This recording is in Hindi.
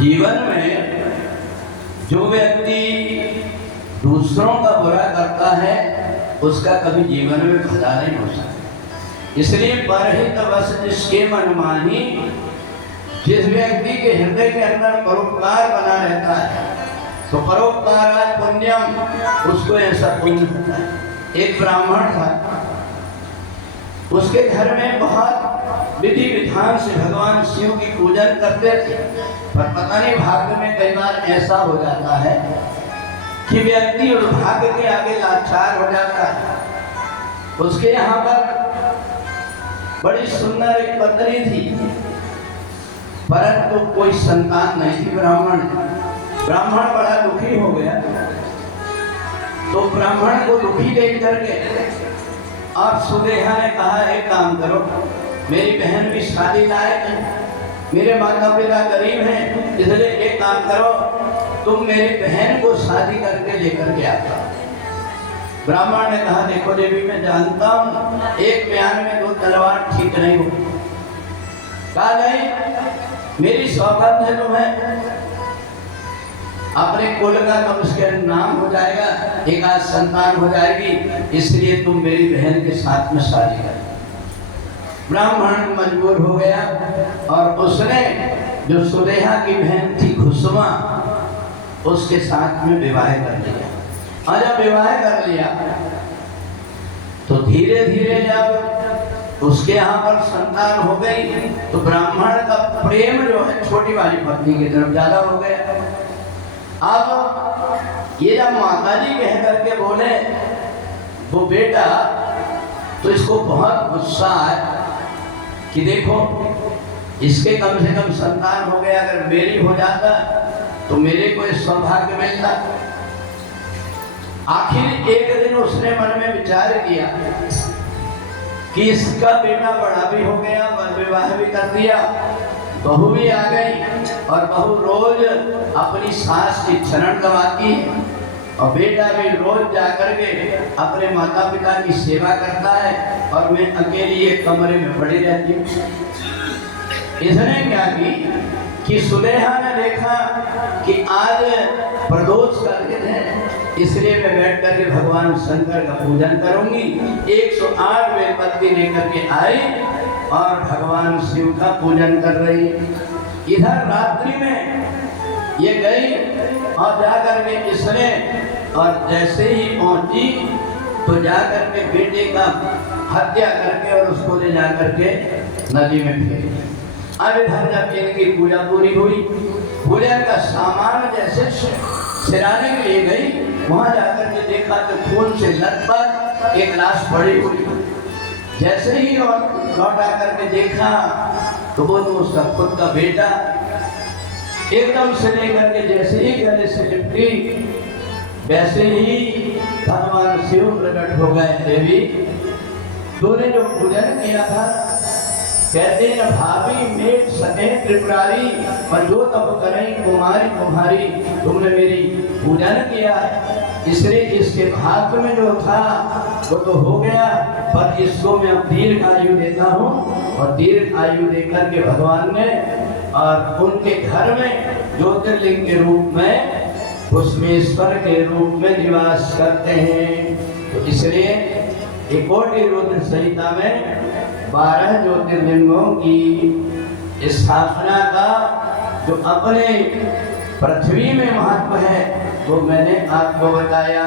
जीवन में जो व्यक्ति दूसरों का बुरा करता है उसका कभी जीवन में भला नहीं हो सकता। इसलिए परहित बस जिसके मन मानी, जिस व्यक्ति के हृदय के अंदर परोपकार बना रहता है तो परोपकार पुण्यम, उसको ऐसा पुण्य होता है। एक ब्राह्मण था, उसके घर में बहुत विधि विधान से भगवान शिव की पूजन करते थे, पर पता नहीं भाग्य में कई बार ऐसा हो जाता है कि व्यक्ति उस भाग्य के आगे लाचार हो जाता है। उसके यहाँ पर बड़ी सुंदर एक पत्नी थी, परंतु कोई संतान नहीं थी। ब्राह्मण बड़ा दुखी हो गया। तो ब्राह्मण को दुखी देख करके और सुदेहा ने कहा, एक काम करो, मेरी बहन भी शादी लायक है, मेरे माता पिता गरीब हैं, इसलिए एक काम करो, तुम मेरी बहन को शादी करके लेकर के आता। ब्राह्मण ने कहा, देखो देवी, मैं जानता हूँ एक बयान में दो तलवार ठीक नहीं हो। कहा नहीं, मेरी सौगंध है तुम्हें, अपने कुल का कम से कम नाम हो जाएगा, एक आध संतान हो जाएगी, इसलिए तुम मेरी बहन के साथ में शादी कर। ब्राह्मण मजबूर हो गया और उसने जो सुदेहा की बहन थी खुसमा, उसके साथ में विवाह कर लिया। और जब विवाह कर लिया तो धीरे धीरे जब उसके यहाँ पर संतान हो गई तो ब्राह्मण का प्रेम जो है छोटी वाली पत्नी की तरफ ज्यादा हो गया। अब ये जब माताजी कह करके बोले वो बेटा, तो इसको बहुत गुस्सा है कि देखो इसके कम से कम संतान हो गया, अगर मेरी हो जाता तो मेरे को इस सौभाग्य मिलता। आखिर एक दिन उसने मन में विचार किया कि इसका बेटा बड़ा भी हो गया, विवाह भी कर दिया, बहू भी आ गई और बहू रोज अपनी सास की क्षरण गवाती है और बेटा भी रोज जाकर के अपने माता पिता की सेवा करता है और मैं अकेली एक कमरे में पड़ी रहती हूँ। इसने क्या की कि सुदेहा ने देखा कि आज प्रदोष का दिन है, इसलिए मैं बैठ करके भगवान शंकर का पूजन करूंगी। 108 बेलपत्ती लेकर के आई और भगवान शिव का पूजन कर रही। इधर रात्रि में ये गई और जाकर के इसने, और जैसे ही पहुंची तो जाकर के बेटे का हत्या करके और उसको ले जाकर के नदी में फेंक। अब इधर जब इनकी पूजा पूरी हुई, पूजा का सामान जैसे सिराने के लिए गई, वहां जाकर के देखा तो खून से लथपथ एक लाश पड़ी हुई। जैसे ही लौट आकर के देखा तो वो तो उसका खुद का बेटा एकदम से लेकर के जैसे ही गले से लिपटी, वैसे ही भगवान शिव प्रकट हो गए। देवी, तूने जो पूजन किया था, कहते न भाभी मेघ सके त्रिपुरारी, और जो तब करें कुमारी तुम्हारी, तुमने मेरी पूजन किया है, इसलिए इसके भाग्य में जो था वो तो हो गया, पर इसको मैं अब दीर्घ आयु देता हूँ। और दीर्घ आयु देकर के भगवान ने और उनके घर में ज्योतिर्लिंग के रूप में भस्मेश्वर के रूप में निवास करते हैं। तो इसलिए एकोटी रुद्र संहिता में 12 ज्योतिर्लिंगों की स्थापना का जो अपने पृथ्वी में महत्व है वो मैंने आपको बताया।